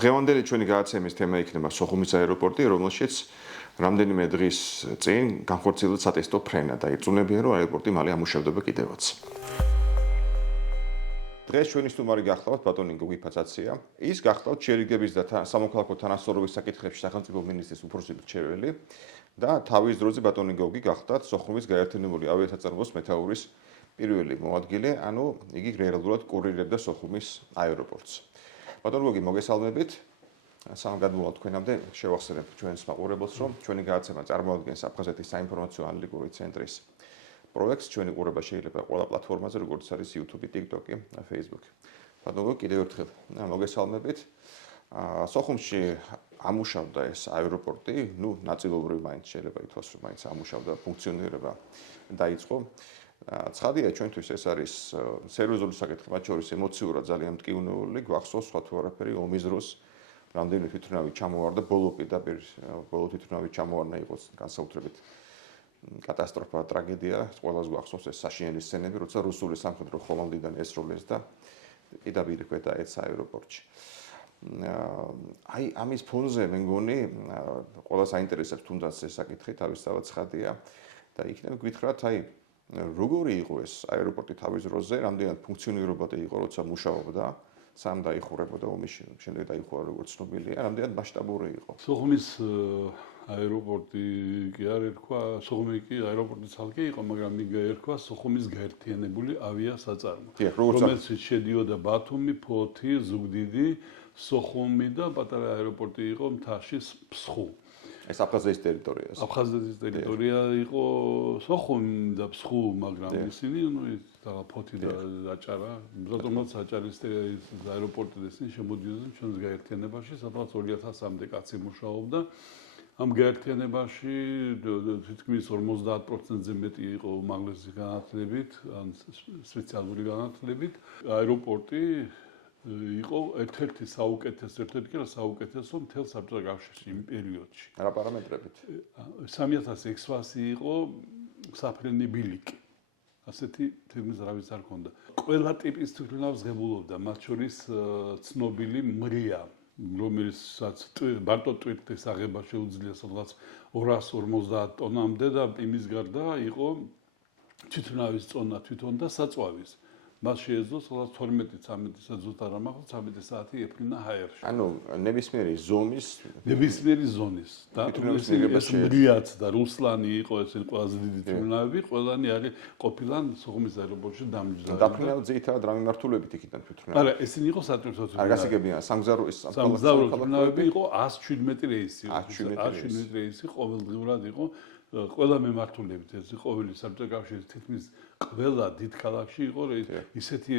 დღევანდელი ჩვენი გადაცემის თემა იქნება სოხუმის აეროპორტი, რომელშიც რამდენიმე დღის წინ განხორციელდა სატესტო ფრენა და ირწმუნებიან, რომ აეროპორტი მალე ამუშავდება კიდევაც. დღეს ჩვენი სტუმარი გახლავთ ბატონი გოგი ფაცაცია. ის გახლავთ შერიგების და სამოქალაქო თანასწორობის საკითხებში სახელმწიფო მინისტრის უფროსი მრჩეველი და თავის დროზე ბატონი გოგი გახლავთ სოხუმის გაერთიანებული ავიასაწარმოების მეთაურის პირველი მოადგილე, ანუ იგი რეალურად კურირებდა სოხუმის აეროპორტს. ბატონ გოგი, მოგესალმებით. სამ გადმოვალ თქვენამდე შევახსენებ ჩვენს მაყურებელს, რომ ჩვენი გადაცემა წარმოადგენს აფხაზეთის საინფორმაციო ანალიტიკური ცენტრის პროექტს. ჩვენი ყურება შეიძლება ყველა პლატფორმაზე, როგორც არის YouTube, TikTok, Facebook. ბატონ გოგი, კიდევ ერთხელ მოგესალმებით. სოხუმში ამუშავდა ეს აეროპორტი, ნაწილობრივ მაინც შეიძლება ითქვას, რომ მაინც ამუშავდა, ფუნქციონირება დაიწყო. ცხადია, ჩვენთვის ეს არის სერიოზული საკითხი, მათ შორის ემოციურად ძალიან მტკივნეული, გვახსოვს სხვა თუ არაფერი ომის დროს, რამდენიმე თვითმფრინავი ჩამოვარდა, ბოლო თვითმფრინავი ჩამოვარდა იყოს განსაკუთრებით კატასტროფა, ტრაგედია, ყველას გვახსოვს ეს საშინელი სცენები, როცა რუსული სამხედრო ხომალდიდან ესროლეს და პირდაპირ დაეცა აეროპორტში. ამის ფონზე მე მგონი ყველას აინტერესებს თუნდაც ეს საკითხი, თავისთავად ცხადია და იქნებ გითხრათ, როგორი იყო ეს აეროპორტი თავის დროზე, რამდენად ფუნქციონირებადი იყო, როცა მუშაობდა, სამ დაიხურებოდა ომის შემდეგ დაიხურა როგორც ცნობილია, რამდენად მასშტაბური იყო. სოხუმის აეროპორტი კი არ ერქვა, სოხუმი კი აეროპორტი ცალკე იყო, მაგრამ იგი ერქვა სოხუმის გაერთიანებული ავიასაწარმო, რომელიც შედიოდა ბათუმი, ფოთი, ზუგდიდი, სოხუმი და პატარა აეროპორტი იყო მთაში ფსხუ. ეს აფხაზეთის ტერიტორია. აფხაზეთის ტერიტორია იყო სოხუმი და ფსხუ, მაგრამ ისინი ფოთი და აჭარა, ზოგადად აჭარის აეროპორტი და ისინი შემოდიოდნენ ჩვენს გაერთიანებაში, სადაც 2000-მდე კაცი მუშაობდა. ამ გაერთიანებაში თითქმის 50%-ზე მეტი იყო უმაღლესი განათლებით, ან სპეციალური განათლებით. აეროპორტი იყო ერთ-ერთი საუკეთესო მთელ საბჭოთა კავშირში იმ პერიოდში. რა პარამეტრებით? 3600 იყო საფრენი ბილიკი. ასეთი თითქმის რაvis არ ქონდა. ყველა ტიპის თვითმფრინავს ღებულობდა, მათ შორის ცნობილი მრია, რომელსაც ბარტო ტვირთის აღება შეუძლია სადღაც 250 ტონამდე და იმის გარდა იყო თვითმფრინავის წონა თვითონ და საწვავის. მას შეეძლო სადღაც 12-13 საათი არ ამახო 13 საათი ეფრინა ჰაერში. ანუ ნებისმიერი ზონის და ეს მრიაც და რუსლანი იყო ესენი ყველაზე დიდი თვითმფრინავები, ყველანი არის ყოფილან სოხუმის აეროპორტში დამჯდარი. დაფრინავდა ძირითადად რა მიმართულებით იქიდან თვითმფრინავი? არა, ესენი იყო სატვირთო თვითმფრინავები. არ გასაგებია, სამგზავრო თვითმფრინავები იყო 117 რეისი. 117 რეისი ყოველდღიურად იყო. ყველა მიმართულებით ეს ყოველი საბჭოთა კავშირის თითქმის ყველა დიდ ქალაქში იყო ისეთი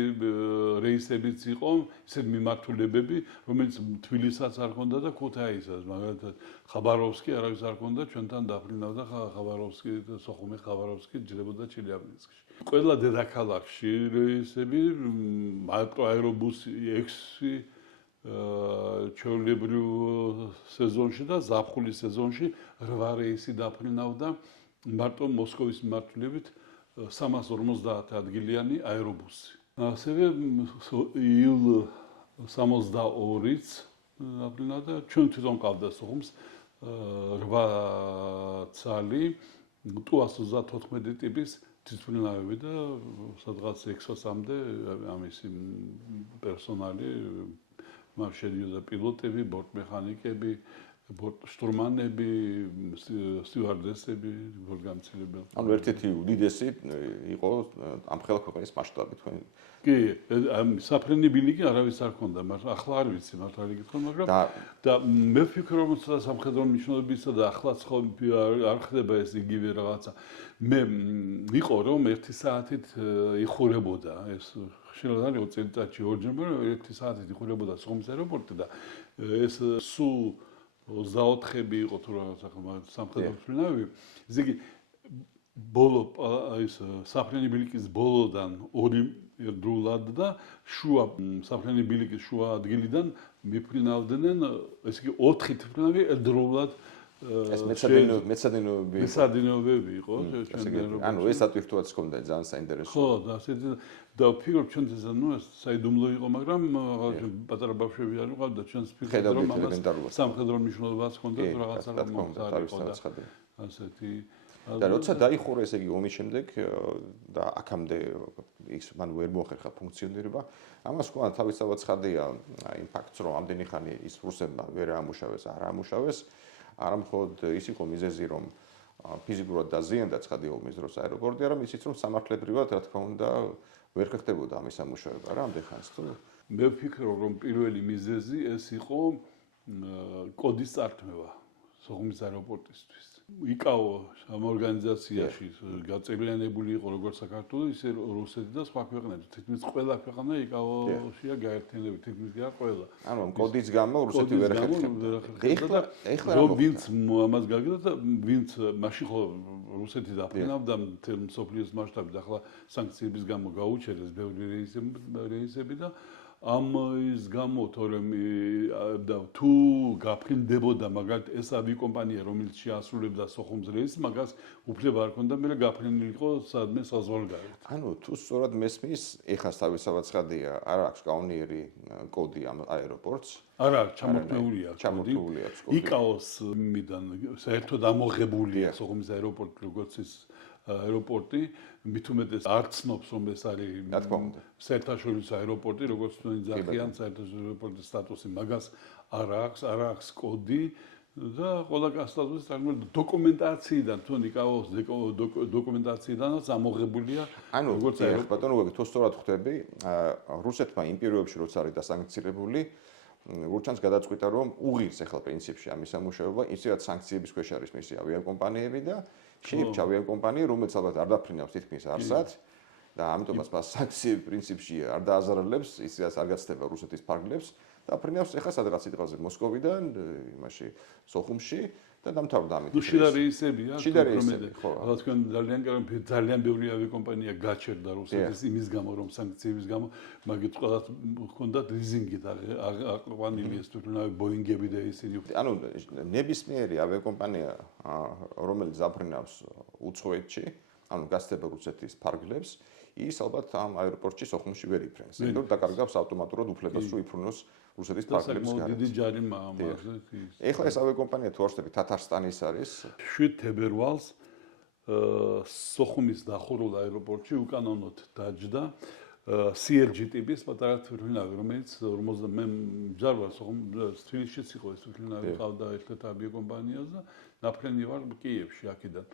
რეისებიც იყო, ისეთი მიმართულებები, რომელიც თბილისსაც არ ჰქონდა და ქუთაისაც, მაგალითად ხაბაროვსკი არავის არ ჰქონდა, ჩვენთან დაფრინავდა ხაბაროვსკი, სოხუმი ხაბაროვსკი ჯდებოდა ჩელიაბინსკში. ყველა დედაქალაქში რეისები, აერობუსი 6 ჩვეულებრივ სეზონში და ზაფხულის სეზონში 8 რეისი დაფრინავდა მარტო მოსკოვის მიმართულებით 350 ადგილიანი აერობუსი. ასევე იულ 62-იც დაფრინავდა, ჩვენ თვითონ ყავდა სოხუმს 8 ცალი Tu-134 ტიპის თვითმფრინავები და სადღაც 600-მდე ამისი პერსონალი მას შედიოდა პილოტები, ბორტმექანიკები, შტურმანები, სტიუარდესები, ბორტგამცირებელი. ანუ ერთ-ერთი უდიდესი იყო ამ ხელა ქვეყნის მასშტაბით თქვენ. კი, საფრენი ბილიკი არავის არ ჰქონდა, მაგრამ ახლა არ ვიცი, მართალი გითხრა, მაგრამ და მე ვფიქრობ, რომ ცოტა სამხედრო მნიშვნელობისა და ახლაც არ ხდება ეს იგივე რაღაცა. მე იყო რომ 1 საათით იხურებოდა ეს ხშირად არის წელიწადში ორჯერ, მაგრამ 1 საათით იხურებოდა სოხუმის აეროპორტი და ეს სულ 24-ები იყო თუ რაღაცა სამხედრო თვითმფრინავები. ესე იგი ბოლო ის საფრენი ბილიკის ბოლოდან 2 ერთდროულად და შუა საფრენი ბილიკის შუა ადგილიდან მიფრინავდნენ, ესე იგი 4 თვითმფრინავი ერთდროულად ეს მეცადინეობები იყო ანუ ეს ატვირთვაც ჰქონდა ძალიან საინტერესო ხო და ასეთი და ფიქრობ ჩვენთვის საიდუმლო იყო მაგრამ პატარა ბავშვები არ ვიყავ და ჩვენს ფიქრობ რომ ამას სამხედრო მნიშვნელობაც ჰქონდა რაღაცა მოხდა ასეთი და როცა დაიხურა ესე იგი ომის შემდეგ და აქამდე ის მან ვერ მოახერხა ფუნქციონირება ამას თქვა თავისთავად ცხადია იმ ფაქტს რომ ამდენი ხანი ის რუსებმა ვერ ამუშავეს არ ამუშავეს არა მხოლოდ ის იყო მიზეზი რომ ფიზიკურად დაზიანდა ცხადი ომის დროს აეროპორტი არამედ ისიც რომ სამართლებრივად რა თქმა უნდა ვერ ხერხდებოდა ამის ამუშავება რა ამდენ ხანს თუ მე ვფიქრობ რომ პირველი მიზეზი ეს იყო კოდის წართმევა სოხუმის აეროპორტისთვის იკაო ამ ორგანიზაციაში გაწევრიანებული იყო როგორც საქართველო ისე რუსეთი და სხვა ქვეყნები თითქმის ყველა ქვეყანა იკაოშია გაერთიანებული თითქმის ყველა ანუ ამ კოდის გამო რუსეთი ვერ ხერხდება ეხლა რომ ვინც ამას გაგიდა და ვინც მაშინ ხო რუსეთი დაფრინავდა მთელ მსოფლიოს მასშტაბით ახლა სანქციების გამო გაუჩერეს ბევრი რეისები და ამ ის გამო თორემ და თუ გაფრინდებოდა მაგალითად ეს ავიაკომპანია რომელიც შეასრულებდა სოხუმის რეისს მაგას უფლება არ ჰქონდა მე გაფრინილიყო სადმე საზღვარგარეთ ანუ თუ სწორად მესმის ეხლა თავისთავად ცხადია არ აქვს კაუნიერი კოდი ამ აეროპორტს არა ჩამორთმეული აქვს იკაოს მიდან საერთოდ ამოღებულია სოხუმის აეროპორტი როგორც ის აეროპორტი მით უმეტეს არ ცნობს რომ ეს არის საერთაშორისო აეროპორტი როგორც თქვენ ძახიან საერთაშორისო აეროპორტის სტატუსი მაგას არ აქვს კოდი და ყველა სტატუსი წარმოიდგინეთ დოკუმენტაციიდან თუ იკაოს დოკუმენტაციიდანაც ამოღებულია როგორც აეროპორტი ბატონო თუ სწორად ხვდები რუსეთმა იმ პირობებში როცა არის დასანქცირებული რუსეთს გადაწყვიტა რომ უღირს ახლა პრინციპში ამის ამუშავება ისედაც სანქციების ქვეშ არის მისი ავიაკომპანიები და შეირჩა ავიაკომპანია რომელიც ალბათ არ დაფრინავს თითქმის არსად და ამიტომაც მას სანქციების პრინციპში არ დააზარალებს ისედაც არ გაცდება რუსეთის ფარგლებს და აფრინავს ახლა სადღაც სიტყვაზე მოსკოვიდან იმაში სოხუმში და დამთავრდა ამით. შიდა რეისებია, ხო. რა თქმა უნდა ძალიან ბევრი ავიაკომპანია გაჩერდა რუსეთის იმის გამო რომ სანქციების გამო მაგით ყველა ჰქონდათ ლიზინგი და აყვანილი ეს თვითონავი ბოინგები და ისინი. ანუ ნებისმიერი ავიაკომპანია რომელიც აფრინავს უცხოეთში, ანუ გასცდება რუსეთის ფარგლებს, ის ალბათ ამ აეროპორტში სოხუმში ვერ იფრენს. იმიტომ დაკარგავს ავტომატურად უფლებას რომ იფრინოს რუსეთის ფარგლებს გარეთ. დიდი ჯარი ამაზე. ეხლა ეს ავიაკომპანია თუ არ ვშტები თათარსტანის არის 7 თებერვალს სოხუმის დახურულ აეროპორტში უკანონოდ დაჯდა CRG ტიპის პატარა თვითმფრინავი, რომელიც 50 მე ჯარვა თბილისშიც იყო ეს თვითმფრინავი ყავდა ერთ-ერთ ავიაკომპანიას და ნაფრენი ვარ კიევში აქედან.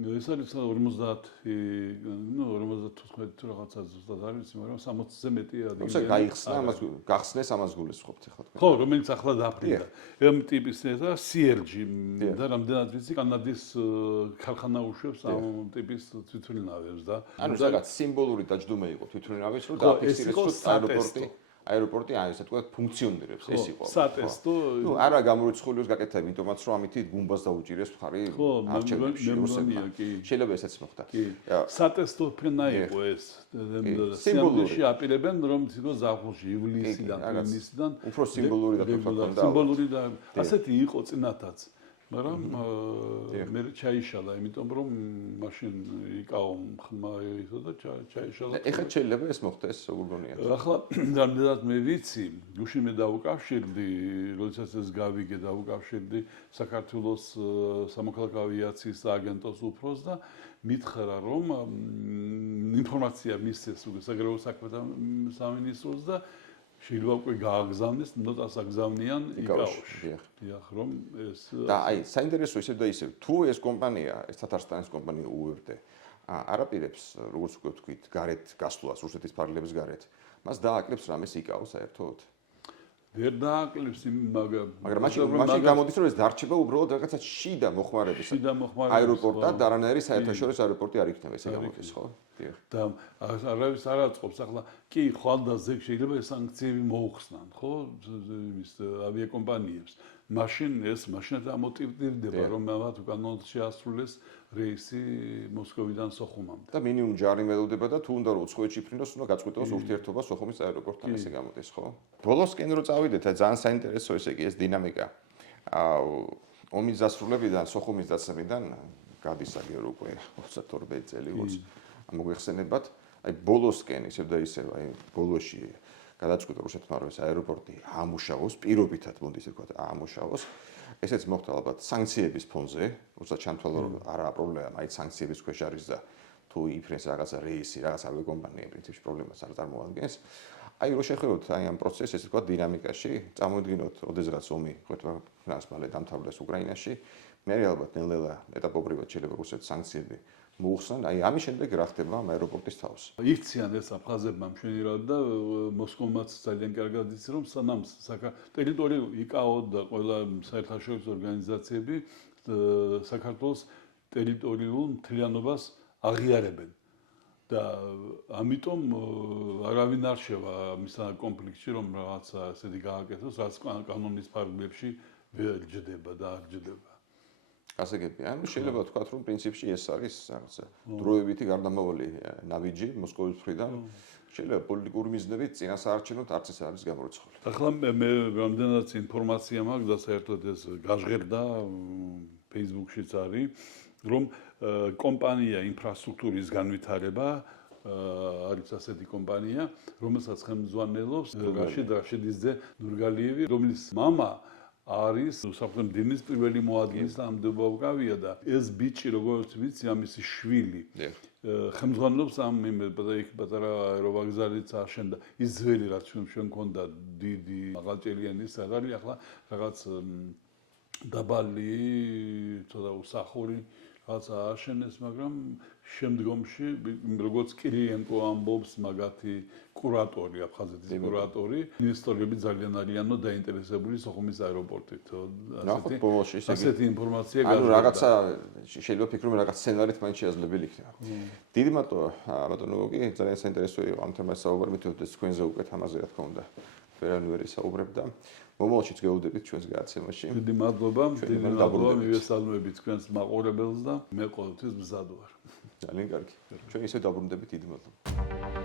ეს არის 50 55 რაღაცა ზუსტად არის, მაგრამ 60-ზე მეტი ადამიანია. ეს გაიხსნა, ამას გახსნეს ამას გულისხმობთ ხო თქვენ. ხო, რომელიც ახლა დაფრინდა. ამ ტიპის და CRG და რამდენად ვიცი, კანადის ქარხანა უშვებს ამ ტიპის თვითმფრინავებს და ანუ რაღაც სიმბოლური დაჯდომა იყო თვითმფრინავის, რომ დააფიქსირეს აეროპორტი. აეროპორტი აი ესე თქვა ფუნქციონირებს ეს იყო. სატესტო. ნუ არა გამორიცხულიოს გაკეთება, იმიტომაც რომ ამითი გუმბას დაუჭირეს მხარი არჩევნებში რუსებმა. შეიძლება ესეც მოხდა. სატესტო ფრენა იყო ეს. სიმბოლური აპირებენ რომ თვითონ ზაფხულში ივლისიდან უფრო სიმბოლური და თვითონ სიმბოლური და ასეთი იყო წინათაც. მაგრამ მე ჩაიშალა, იმიტომ რომ მაშინ იკაო ხმა ისო და ჩაიშალა. ეხლა შეიძლება ეს მოხდეს, როგორ გონიათ? ახლა რამდენად მე ვიცი, გუშინ მე დავუკავშირდი, როდესაც ეს გავიგე დავუკავშირდი საქართველოს სამოქალაქო ავიაციის აგენტოს უფროსს და მითხრა რომ ინფორმაცია მისცეს საგარეო საქმეთა სამინისტროს და შეიძლება უკვე გააგზავნეს, ნოტას აგზავნიან იკაოში. დიახ, რომ ეს და აი, საინტერესო ისევ და ისევ, თუ ეს კომპანია, ეს თათარსტანის კომპანია URD არაპირებს, როგორც უკვე ვთქვით, გარეთ გასვლას რუსეთის ფარგლების გარეთ, მას დააკლებს რამეს იკაო საერთოდ? ვერ დააკლებს მაგრამ მაშინ გამოდის რომ ეს დარჩება უბრალოდ რაღაცა შიდა მოხმარების აეროპორტად და არანაირი საერთაშორისო აეროპორტი არ იქნება ესე გამოდის ხო? დიახ. და არავის არ აწყობს ახლა კი ხვალდაზე შეიძლება ეს სანქციები მოუხსნან ხო იმის ავიაკომპანიებს. მაშინ ეს მაშინაც ამოტივირდება რომ მათ უკანონოდ შეასრულეს რეისი მოსკოვიდან სოხუმამდე. და მინიმუმ ჯარი მელოდება და თუ უნდა რომ უცხოეთში ფრინოს, უნდა გაწყვიტოს ურთიერთობა სოხუმის აეროპორტთან ესე გამოდის, ხო? ბოლოსკენ რო წავიდეთ, ძალიან საინტერესო ესე იგი ეს დინამიკა. ომის დასრულებიდან, სოხუმის დაცემიდან გადის აგერ უკვე 32 წელი მოგვიხსენებათ. აი ბოლოსკენ ისევ და ისევ აი ბოლოში გადაწყვიტა რუსეთმა რომ ეს აეროპორტი აამუშავოს, პირობითად მოდი ისე ვთქვათ, აამუშავოს. ესეც მოხდა ალბათ სანქციების ფონზე, უბრალოდ ჩამთვალა რომ არაა პრობლემა, აი სანქციების ქვეშ არის და თუ იფრენს რაღაცა რეისი, რაღაც ავიაკომპანია პრინციპში პრობლემას არ წარმოადგენს. აი რო შეხებოთ აი ამ პროცესს, ესე ვთქვათ, დინამიკაში, წარმოვიდგინოთ, ოდესღაც ომი ხვეთმა ფინანს მალე დამთავრდეს უკრაინაში, მე ალბათ ნელ-ნელა ეტაპობრივად შეიძლება რუსეთს სანქციები მოუხსნან, აი ამის შემდეგ რა ხდება ამ აეროპორტის თავს. იქციან ეს აფხაზებმა მშვენივრად და მოსკოვმაც ძალიან კარგად იცი რომ სანამ ტერიტორიულ იკაო და ყველა საერთაშორისო ორგანიზაციები საქართველოს ტერიტორიულ მთლიანობას აღიარებენ. და ამიტომ არავინ არ შევა მის კონფლიქტში რომ რაღაცა ესეთი გააკეთოს, რაც კანონის ფარგლებში ვერ ჯდება და არ ჯდება. გასაგებია. ანუ შეიძლება ვთქვათ, რომ პრინციპში ეს არის რაღაცა დროებითი გარდამავალი ნაბიჯი მოსკოვის მხრიდან. შეიძლება პოლიტიკური მიზნებით წინასაარჩევნოდ არც ეს არის გამორიცხული. ახლა მე რამდენად ინფორმაცია მაქვს და საერთოდ ეს გაჟღერდა Facebook-შიც არის, რომ კომპანია ინფრასტრუქტურის განვითარება არის ასეთი კომპანია, რომელსაც ხელმძღვანელობს რაშიდ რაშიძე ნურგალიევი, რომლის მამა არის უსაფრთხო დინის პირველი მოადგილის ნამდვილობავია და ეს ბიჭი როგორც ვიცი ამისი შვილი ხელმძღვანელობს ამ პატარა აეროვокзალიც აშენდა ის ძველი რაც ჩვენ მქონდა დიდი მაღალჭელიანი საგარი ახლა რაღაც დაბალი ცოტა უსახური რაც აშენეს მაგრამ შემდგომში როგორც კირიენკო ამბობს მაგათი კურატორი აფხაზეთის კურატორი ინვესტორები ძალიან არიანო დაინტერესებული სოხუმის აეროპორტით ასეთი ინფორმაცია ანუ რაღაცა შეიძლება ვფიქრობ რაღაც სცენარით მაინც შეაძლებელი იქნება დიდი ბატონო გოგი ძალიან საინტერესო იყო ამ თემაზე საუბარი მეთოდებს თქვენზე უკეთ ამაზე რა თქმა უნდა ვერავინ ვერ ისაუბრებდა მომავალშიც გეუდებით ჩვენს გადაცემაში დიდი მადლობა მივესალმებით თქვენს მაყურებელს და მე ყოველთვის მზად ვარ ძალიან კარგი ჩვენ ისე დაბრუნდებით დიდი მადლობა